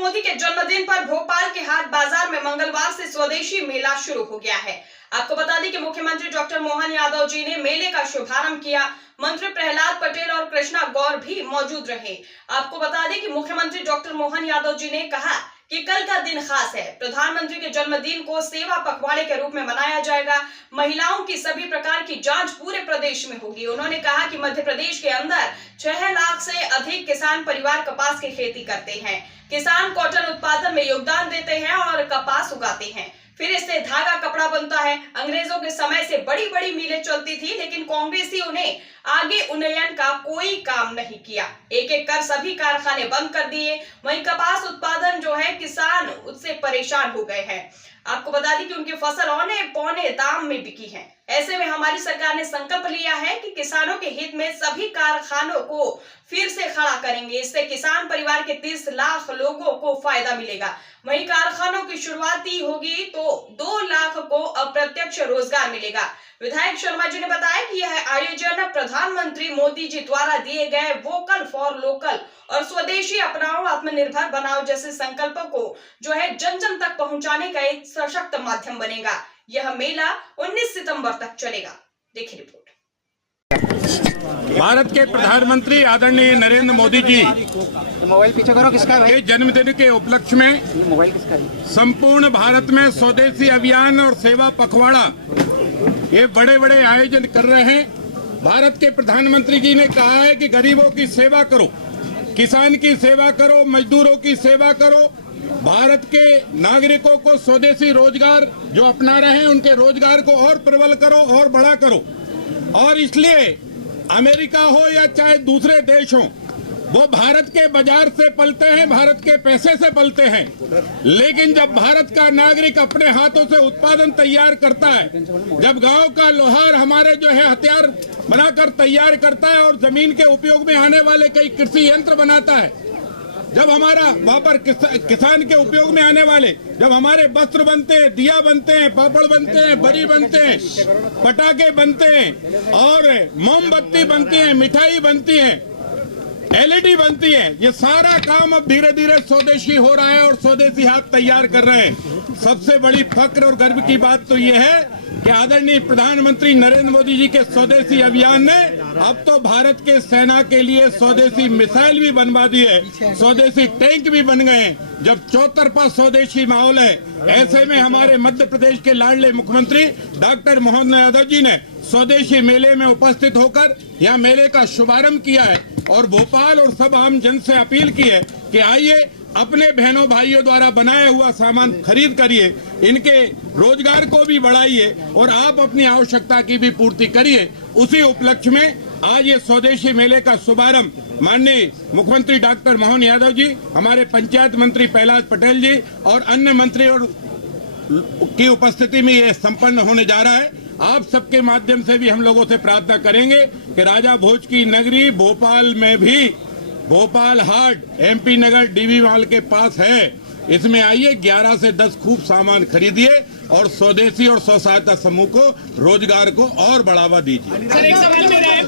मोदी के जन्मदिन पर भोपाल के हाट बाजार में मंगलवार से स्वदेशी मेला शुरू हो गया है। आपको बता दें कि मुख्यमंत्री डॉक्टर मोहन यादव जी ने मेले का शुभारंभ किया। मंत्री प्रहलाद पटेल और कृष्णा गौर भी मौजूद रहे। आपको बता दें कि मुख्यमंत्री डॉक्टर मोहन यादव जी ने कहा कि कल का दिन खास है। प्रधानमंत्री के जन्मदिन को सेवा पखवाड़े के रूप में मनाया जाएगा। महिलाओं की सभी प्रकार की जांच पूरे प्रदेश में होगी। उन्होंने कहा कि मध्य प्रदेश के अंदर 6 लाख से अधिक किसान परिवार कपास की खेती करते हैं। किसान कॉटन उत्पादन में योगदान देते हैं और कपास उगाते हैं, फिर इससे धागा कपड़ा बनता है। अंग्रेजों के समय से बड़ी बड़ी मिलें चलती थी, लेकिन कांग्रेसियों ने आगे उन्नयन का कोई काम नहीं किया। एक एक कर सभी कारखाने बंद कर दिए। वहीं कपास उत्पादन जो है, किसान उससे परेशान हो गए हैं। आपको बता दें कि उनकी फसल औने पौने दाम में बिकी है। ऐसे में हमारी सरकार ने संकल्प लिया है कि किसानों के हित में सभी कारखानों को फिर से खड़ा करेंगे। इससे किसान परिवार के 30 लाख लोगों को फायदा मिलेगा। वहीं कारखानों की शुरुआती होगी तो 2 लाख को अप्रत्यक्ष रोजगार मिलेगा। विधायक शर्मा जी ने बताया कि यह आयोजन प्रधानमंत्री मोदी जी द्वारा दिए गए वोकल फॉर लोकल और स्वदेशी अपनाओ आत्मनिर्भर बनाओ जैसे संकल्पों को जो है जन जन तक पहुंचाने का एक सशक्त माध्यम बनेगा। यह मेला 19 सितंबर तक चलेगा। देखिए रिपोर्ट। भारत के प्रधानमंत्री आदरणीय नरेंद्र मोदी जी मोबाइल पीछे करो, किसका है भाई? के जन्मदिन के उपलक्ष्य में मोबाइल किसका है? संपूर्ण भारत में स्वदेशी अभियान और सेवा पखवाड़ा ये बड़े बड़े आयोजन कर रहे हैं। भारत के प्रधानमंत्री जी ने कहा है कि गरीबों की सेवा करो, किसान की सेवा करो, मजदूरों की सेवा करो। भारत के नागरिकों को स्वदेशी रोजगार जो अपना रहे हैं उनके रोजगार को और प्रबल करो और बड़ा करो। और इसलिए अमेरिका हो या चाहे दूसरे देश हो, वो भारत के बाजार से पलते हैं, भारत के पैसे से पलते हैं। लेकिन जब भारत का नागरिक अपने हाथों से उत्पादन तैयार करता है, जब गांव का लोहार हमारे जो है हथियार बनाकर तैयार करता है और जमीन के उपयोग में आने वाले कई कृषि यंत्र बनाता है, जब हमारा वहां पर किसान के उपयोग में आने वाले जब हमारे वस्त्र बनते हैं, दिया बनते हैं, पापड़ बनते हैं, बरी बनते हैं, पटाखे बनते हैं और मोमबत्ती बनती है, मिठाई बनती है, LED बनती है, ये सारा काम अब धीरे धीरे स्वदेशी हो रहा है और स्वदेशी हाथ तैयार कर रहे हैं। सबसे बड़ी फक्र और गर्व की बात तो ये है कि आदरणीय प्रधानमंत्री नरेंद्र मोदी जी के स्वदेशी अभियान ने अब तो भारत के सेना के लिए स्वदेशी मिसाइल भी बनवा दी है, स्वदेशी टैंक भी बन गए हैं। जब चौतरफा स्वदेशी माहौल है, ऐसे में हमारे मध्य प्रदेश के लाडले मुख्यमंत्री डॉक्टर मोहन यादव जी ने स्वदेशी मेले में उपस्थित होकर यहाँ मेले का शुभारंभ किया है और भोपाल और सब आम जन से अपील की है कि आइए अपने बहनों भाइयों द्वारा बनाया हुआ सामान खरीद करिए, इनके रोजगार को भी बढ़ाइए और आप अपनी आवश्यकता की भी पूर्ति करिए। उसी उपलक्ष्य में आज ये स्वदेशी मेले का शुभारंभ माननीय मुख्यमंत्री डॉक्टर मोहन यादव जी, हमारे पंचायत मंत्री प्रहलाद पटेल जी और अन्य मंत्रियों की उपस्थिति में ये संपन्न होने जा रहा है। आप सबके माध्यम से भी हम लोगों से प्रार्थना करेंगे कि राजा भोज की नगरी भोपाल में भी भोपाल हाट MP नगर DV मॉल के पास है, इसमें आइए 11 से 10 खूब सामान खरीदिए और स्वदेशी और स्व सहायता समूह को रोजगार को और बढ़ावा दीजिए।